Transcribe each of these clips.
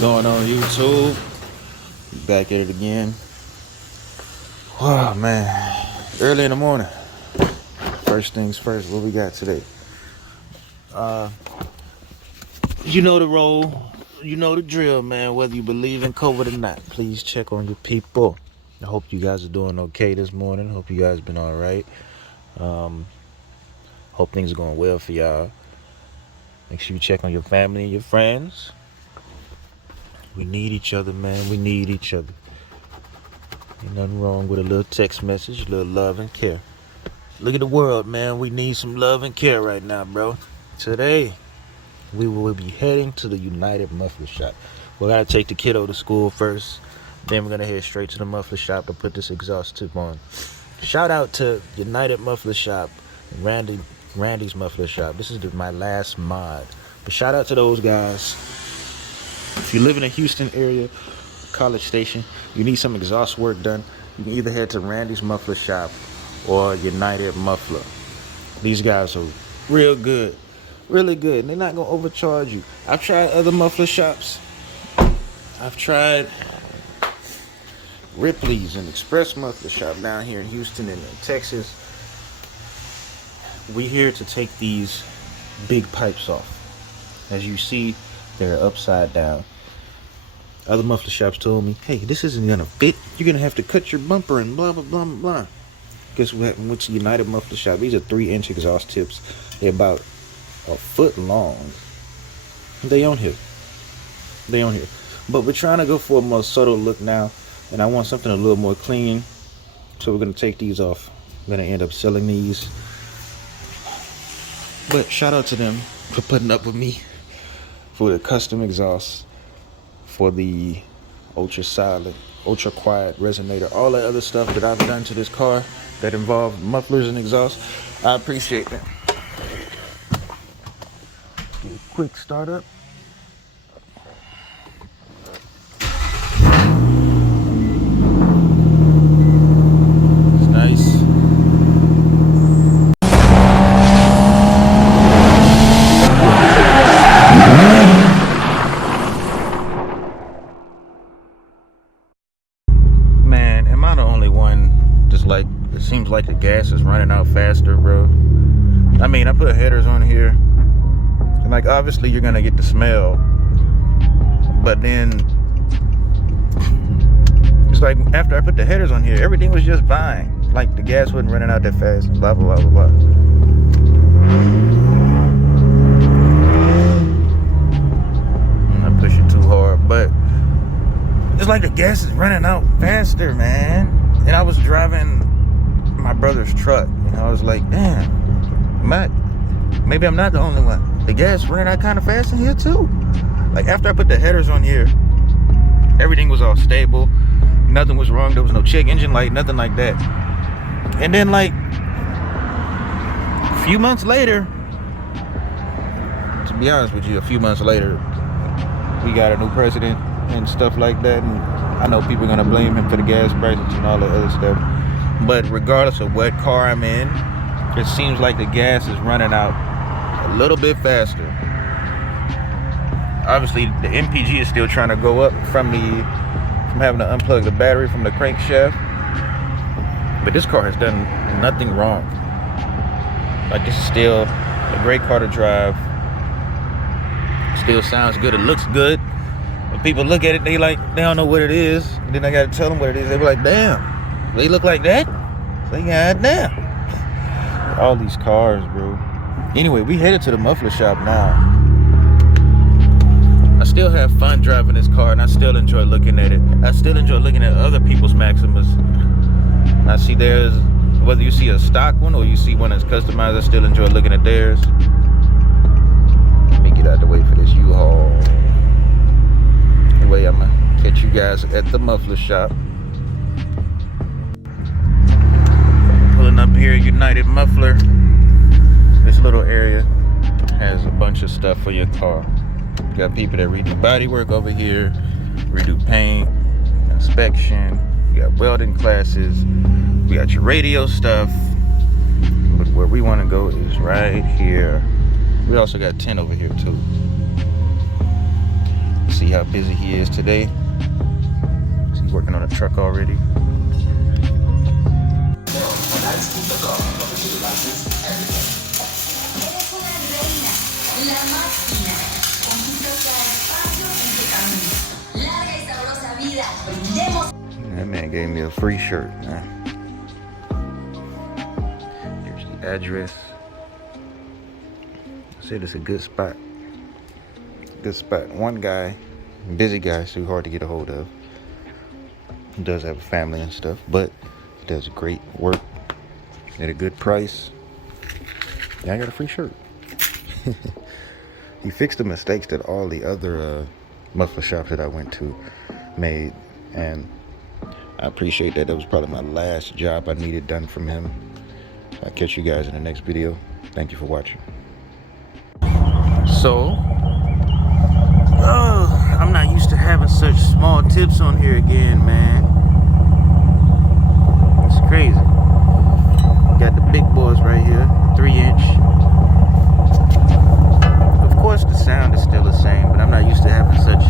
Going on YouTube? Back at it again. Oh man, early in the morning. First things first, what we got today? You know the role, you know the drill, man. Whether you believe in COVID or not, please check on your people. I hope you guys are doing okay this morning. Hope you guys been all right. Hope things are going well for y'all. Make sure you check on your family and your friends. We need each other, man. We need each other. Ain't nothing wrong with a little text message, a little love and care. Look at the world, man. We need some love and care right now, bro. Today, we will be heading to the United Muffler Shop. We gotta take the kiddo to school first. Then we're gonna head straight to the muffler shop to put this exhaust tip on. Shout out to United Muffler Shop, Randy's Muffler Shop. This is my last mod. But shout out to those guys. If you live in the Houston area, College Station, you need some exhaust work done, you can either head to Randy's Muffler Shop or United Muffler. These guys are real good, really good, and they're not gonna overcharge you. I've tried other muffler shops. I've tried Ripley's and Express Muffler Shop down here in Houston and in Texas. We're here to take these big pipes off. As you see, they're upside down. Other muffler shops told me, hey, this isn't gonna fit. You're gonna have to cut your bumper and blah, blah, blah, blah, blah. Guess what happened? Went to United Muffler Shop. These are 3-inch exhaust tips. They're about a foot long. They on here. But we're trying to go for a more subtle look now. And I want something a little more clean. So we're gonna take these off. I'm gonna end up selling these. But shout out to them for putting up with me for the custom exhaust, for the ultra silent, ultra quiet resonator, all that other stuff that I've done to this car that involved mufflers and exhaust. I appreciate that. Do a quick startup. It's nice. Man, am I the only one just like, it seems like the gas is running out faster, bro? I mean, I put headers on here, and like obviously you're gonna get the smell, but then it's like after I put the headers on here, everything was just fine. Like the gas wasn't running out that fast, blah blah blah blah blah. I'm pushing too hard, but it's like the gas is running out faster, man. And I was driving my brother's truck, and I was like, damn, maybe I'm not the only one. The gas running out kind of fast in here too. Like after I put the headers on here, everything was all stable, nothing was wrong, there was no check engine light, nothing like that. And then like a few months later, to be honest with you, a few months later, we got a new president and stuff like that, and I know people are gonna blame him for the gas prices and all that other stuff, but regardless of what car I'm in, it seems like the gas is running out a little bit faster. Obviously the MPG is still trying to go up from having to unplug the battery from the crankshaft, but this car has done nothing wrong. Like, this is still a great car to drive. Still sounds good, it looks good. When people look at it, they don't know what it is, and then I gotta tell them what it is. They be like, damn, they look like that? Say, god damn. All these cars, bro. Anyway, we headed to the muffler shop now. I still have fun driving this car, and I still enjoy looking at it. I still enjoy looking at other people's Maximas. I see theirs, whether you see a stock one or you see one that's customized, I still enjoy looking at theirs. Let me get out the way for this U-Haul. Anyway, I'm gonna catch you guys at the muffler shop. Pulling up here, United Muffler. This little area has a bunch of stuff for your car. You got people that redo body work over here, redo paint, inspection. You got welding classes. We got your radio stuff. But where we want to go is right here. We also got 10 over here too. See see how busy he is today. He's working on a truck already. That man gave me a free shirt, man. Here's the address. I said it's a good spot. Good spot. One guy, busy guy, so hard to get a hold of. He does have a family and stuff, but he does great work at a good price. Yeah, I got a free shirt. He fixed the mistakes that all the other muffler shops that I went to made, and I appreciate that. That was probably my last job I needed done from him. I'll catch you guys in the next video. Thank you for watching. So, I'm not used to having such small tips on here again, man. It's crazy. Got the big boys right here, the 3-inch. Of course, the sound is still the same, but I'm not used to having such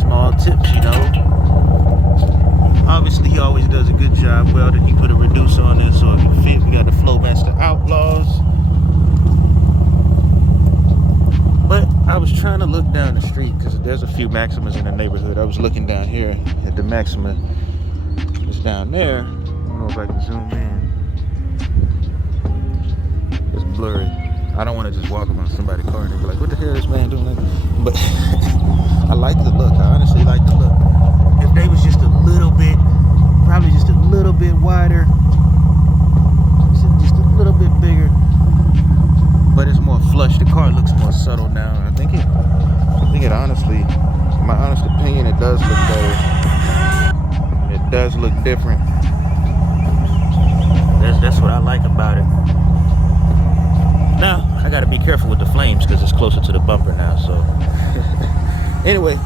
small tips, you know. Obviously, he always does a good job. Well, then he put a reducer on there so it can fit. We got the Flowmaster Outlaws. But I was trying to look down the street because there's a few Maximas in the neighborhood. I was looking down here at the Maxima. It's down there. I don't know if I can zoom in. It's blurry. I don't want to just walk up on somebody's car and be like, what the hell is this man doing? But I like the look. I honestly like the look. If they was just a little bit, probably just a little bit wider, just a little bit bigger, but it's more flush. The car looks more subtle now. I think it honestly, in my honest opinion, it does look better. It does look different. That's what I like about it. Now, I gotta be careful with the flames because it's closer to the bumper now, so. Anyway,